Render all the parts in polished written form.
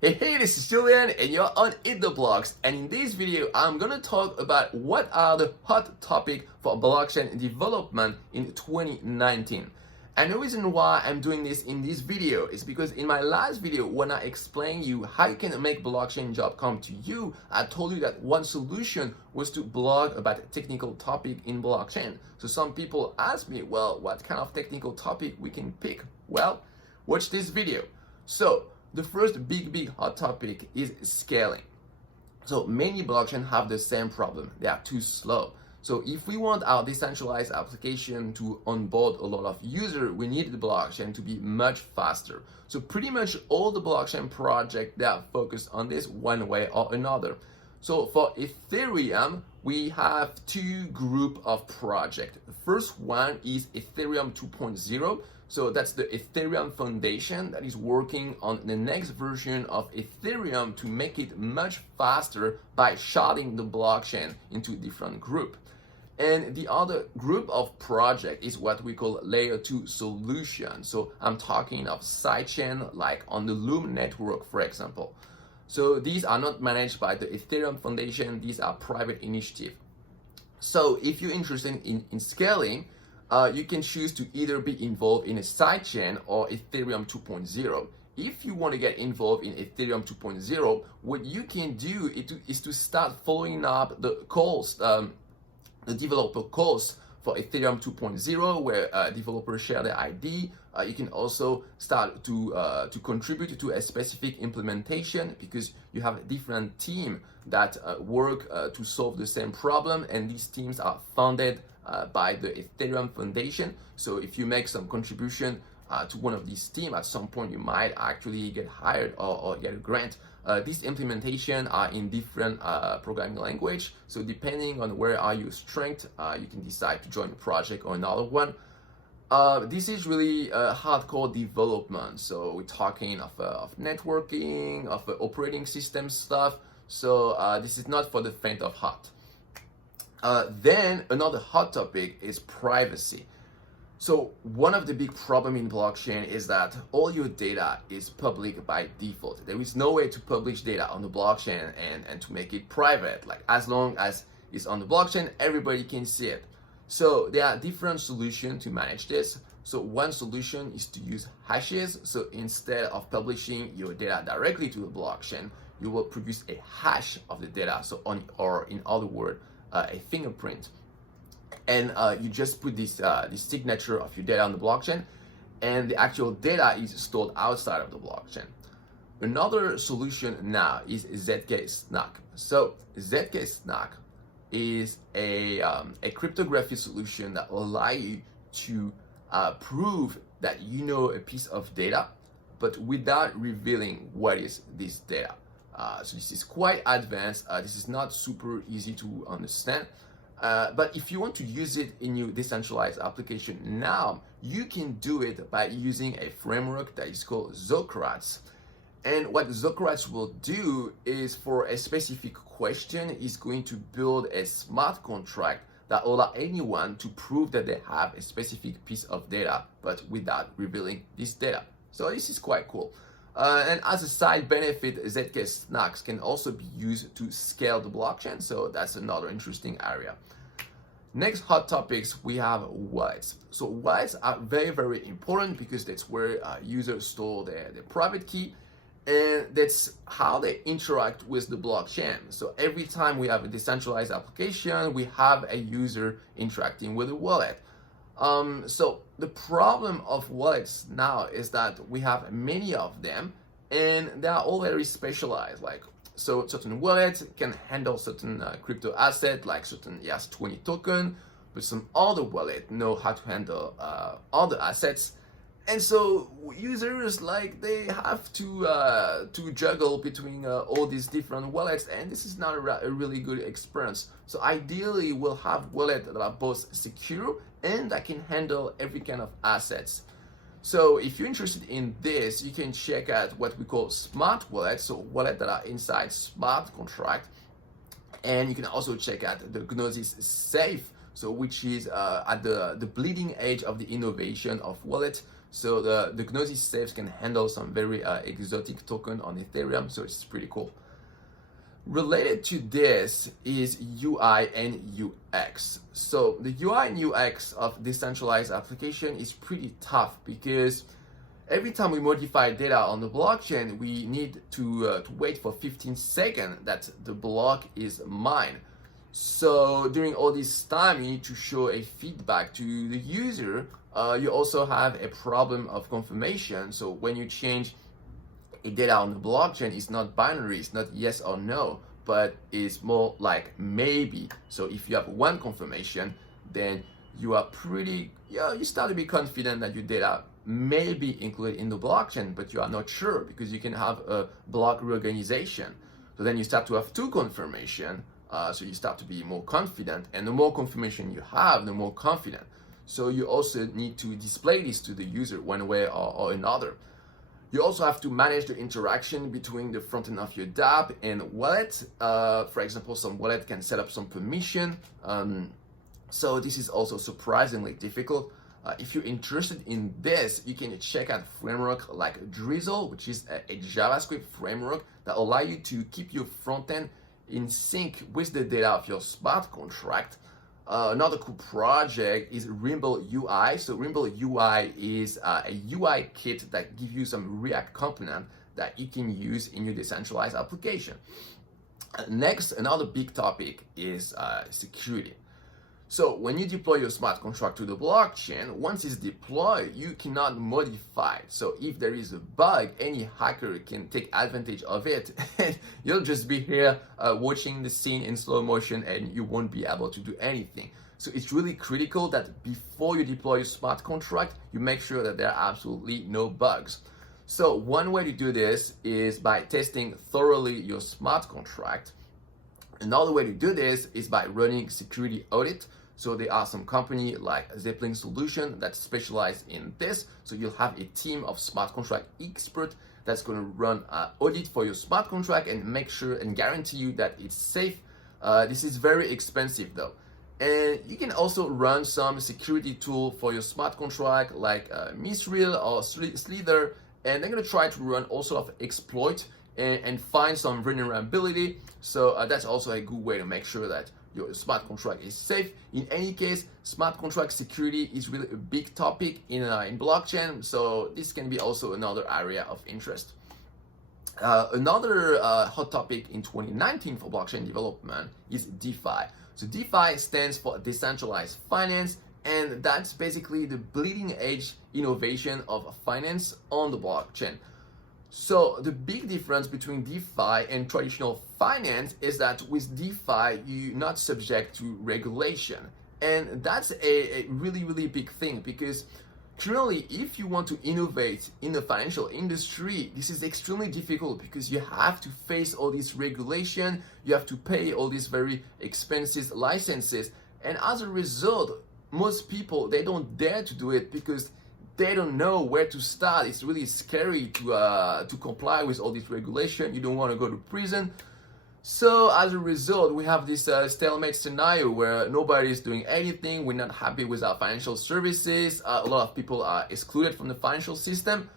Hey, this is Julian and you're on Eat the Blocks, and in this video I'm gonna talk about what are the hot topics for blockchain development in 2019. And the reason why I'm doing this in this video is because in my last video when I explained you how you can make blockchain job come to you, I told you that one solution was to blog about a technical topic in blockchain. So some people ask me, well, what kind of technical topic we can pick? Well, watch this video. So the first big hot topic is scaling. So many blockchains have the same problem. They are too slow. So if we want our decentralized application to onboard a lot of users, we need the blockchain to be much faster. So pretty much all the blockchain projects, they are focused on this one way or another. So for Ethereum, we have two groups of projects. The first one is Ethereum 2.0. So that's the Ethereum Foundation that is working on the next version of Ethereum to make it much faster by sharding the blockchain into different groups. And the other group of project is what we call layer 2 solution. So I'm talking of sidechain like on the Loom network, for example. So these are not managed by the Ethereum Foundation, these are private initiatives. So if you're interested in scaling, you can choose to either be involved in a sidechain or Ethereum 2.0. If you want to get involved in Ethereum 2.0, what you can do is to start following up the calls, the developer calls for Ethereum 2.0, where developers share their ID. You can also start to contribute to a specific implementation because you have a different team that work to solve the same problem, and these teams are funded by the Ethereum Foundation. So if you make some contribution to one of these teams, at some point you might actually get hired or get a grant. These implementations are in different programming language. So depending on where are your strength, you can decide to join a project or another one. This is really hardcore development. So we're talking of networking, of operating system stuff. So this is not for the faint of heart. Then another hot topic is privacy. So one of the big problems in blockchain is that all your data is public by default. There is no way to publish data on the blockchain and to make it private. Like as long as it's on the blockchain, everybody can see it. So there are different solutions to manage this. So one solution is to use hashes. So instead of publishing your data directly to the blockchain, you will produce a hash of the data. So or in other words, a fingerprint. And you just put this signature of your data on the blockchain, and the actual data is stored outside of the blockchain. Another solution now is Zk-snarks. So Zk-snarks is a cryptography solution that allows you to prove that you know a piece of data, but without revealing what is this data. So this is quite advanced. This is not super easy to understand. But if you want to use it in your decentralized application now, you can do it by using a framework that is called Zk-snarks. And what Zk-snarks will do is, for a specific question, is going to build a smart contract that will allow anyone to prove that they have a specific piece of data, but without revealing this data. So this is quite cool. And as a side benefit, Zk-snarks can also be used to scale the blockchain. So that's another interesting area. Next hot topics, we have wallets. So wallets are very important because that's where users store their private key, and that's how they interact with the blockchain. So every time we have a decentralized application, we have a user interacting with a wallet. So the problem of wallets now is that we have many of them, and they are all very specialized. Like, so certain wallets can handle certain crypto asset, like certain ERC-20 token, but some other wallet know how to handle other assets. And so users, like, they have to juggle between all these different wallets, and this is not a really good experience. So ideally, we'll have wallets that are both secure and that can handle every kind of assets. So if you're interested in this, you can check out what we call smart wallets, so wallets that are inside smart contract. And you can also check out the Gnosis Safe, so which is at the bleeding edge of the innovation of wallet. So the Gnosis Safe can handle some very exotic token on Ethereum, so it's pretty cool. Related to this is UI and UX. So the UI and UX of decentralized application is pretty tough because every time we modify data on the blockchain, we need to wait for 15 seconds that the block is mined. So during all this time, you need to show a feedback to the user. You also have a problem of confirmation. So when you change a data on the blockchain, it's not binary, it's not yes or no, but it's more like maybe. So if you have one confirmation, then you are pretty, you start to be confident that your data may be included in the blockchain, but you are not sure because you can have a block reorganization. So then you start to have two confirmation. So you start to be more confident, and the more confirmation you have, the more confident. So you also need to display this to the user one way or another. You also have to manage the interaction between the front end of your dApp and wallet. For example, some wallet can set up some permission. So this is also surprisingly difficult. If you're interested in this, you can check out framework like Drizzle, which is a JavaScript framework that allow you to keep your front end in sync with the data of your smart contract. Another cool project is Rimble UI. So Rimble UI is a UI kit that gives you some React component that you can use in your decentralized application. Next, another big topic is security. So when you deploy your smart contract to the blockchain, once it's deployed, you cannot modify it. So if there is a bug, any hacker can take advantage of it, and you'll just be here watching the scene in slow motion and you won't be able to do anything. So it's really critical that before you deploy your smart contract, you make sure that there are absolutely no bugs. So one way to do this is by testing thoroughly your smart contract. Another way to do this is by running security audit. So there are some company like Zeppelin Solution that specialize in this. So you'll have a team of smart contract expert that's going to run audit for your smart contract and make sure and guarantee you that it's safe. This is very expensive though. And you can also run some security tool for your smart contract like Mythrill or Slither, and they're going to try to run all sort of exploit and find some vulnerability. So that's also a good way to make sure that your smart contract is safe. In any case, smart contract security is really a big topic in blockchain. So this can be also another area of interest. Another hot topic in 2019 for blockchain development is DeFi. So DeFi stands for decentralized finance, and that's basically the bleeding edge innovation of finance on the blockchain. So the big difference between DeFi and traditional finance is that with DeFi, you're not subject to regulation. And that's a really, really big thing, because currently, if you want to innovate in the financial industry, this is extremely difficult because you have to face all this regulation, you have to pay all these very expensive licenses. And as a result, most people, they don't dare to do it because they don't know where to start. It's really scary to comply with all this regulation. You don't want to go to prison. So as a result, we have this stalemate scenario where nobody is doing anything. We're not happy with our financial services. A lot of people are excluded from the financial system.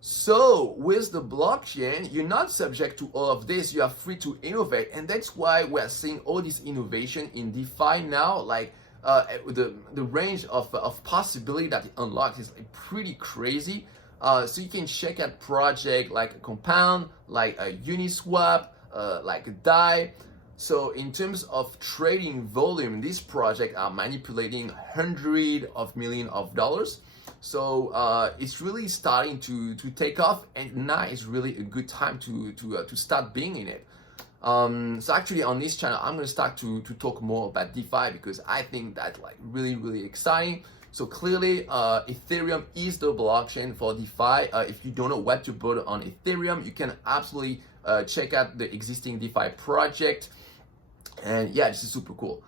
So with the blockchain, you're not subject to all of this. You are free to innovate. And that's why we're seeing all this innovation in DeFi now. Like the range of possibility that it unlocks is pretty crazy. So you can check out project like Compound, like Uniswap, like DAI. So in terms of trading volume, these projects are manipulating hundreds of millions of dollars. So it's really starting to take off, and now is really a good time to start being in it. So actually on this channel, I'm going to start to talk more about DeFi because I think that's like really, really exciting. So clearly, Ethereum is the blockchain for DeFi. If you don't know what to build on Ethereum, you can absolutely check out the existing DeFi project. And yeah, this is super cool.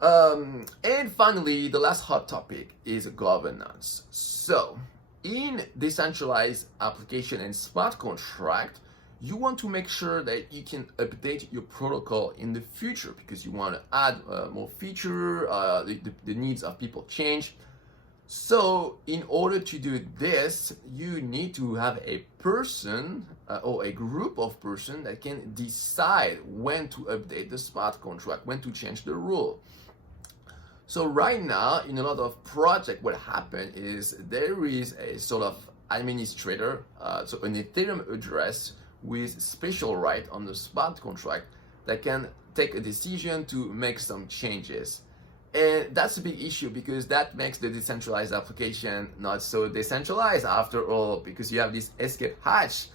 And finally, the last hot topic is governance. So in decentralized application and smart contract, you want to make sure that you can update your protocol in the future because you want to add more feature, the needs of people change. So in order to do this, you need to have a person or a group of person that can decide when to update the smart contract, when to change the rule. So right now, in a lot of projects, what happened is there is a sort of administrator, so an Ethereum address with special right on the smart contract that can take a decision to make some changes. And that's a big issue because that makes the decentralized application not so decentralized after all, because you have this escape hatch.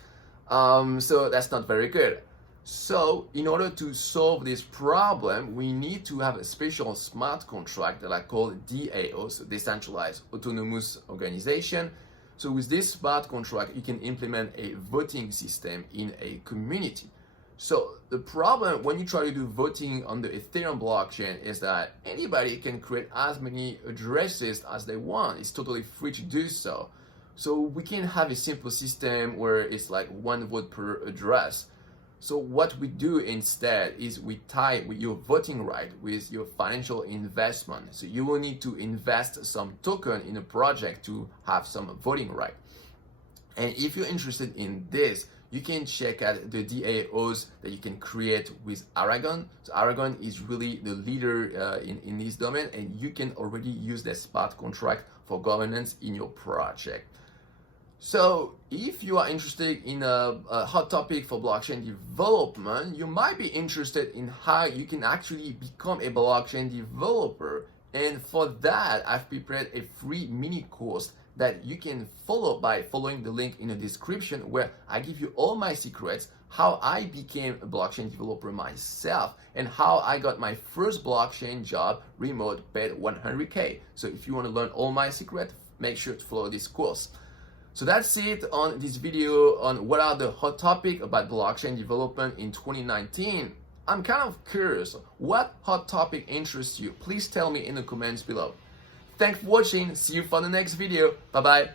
So that's not very good. So in order to solve this problem, we need to have a special smart contract that are called DAOs, so Decentralized Autonomous Organization. So with this smart contract, you can implement a voting system in a community. So the problem when you try to do voting on the Ethereum blockchain is that anybody can create as many addresses as they want. It's totally free to do so. So we can have a simple system where it's like one vote per address. So what we do instead is we tie your voting right with your financial investment. So you will need to invest some token in a project to have some voting right. And if you're interested in this, you can check out the DAOs that you can create with Aragon. So Aragon is really the leader in this domain, and you can already use the smart contract for governance in your project. So if you are interested in a hot topic for blockchain development, you might be interested in how you can actually become a blockchain developer. And for that, I've prepared a free mini course that you can follow by following the link in the description, where I give you all my secrets, how I became a blockchain developer myself, and how I got my first blockchain job remote paid 100K. So if you want to learn all my secrets, make sure to follow this course. So that's it on this video on what are the hot topics about blockchain development in 2019. I'm kind of curious, what hot topic interests you? Please tell me in the comments below. Thanks for watching. See you for the next video. Bye bye.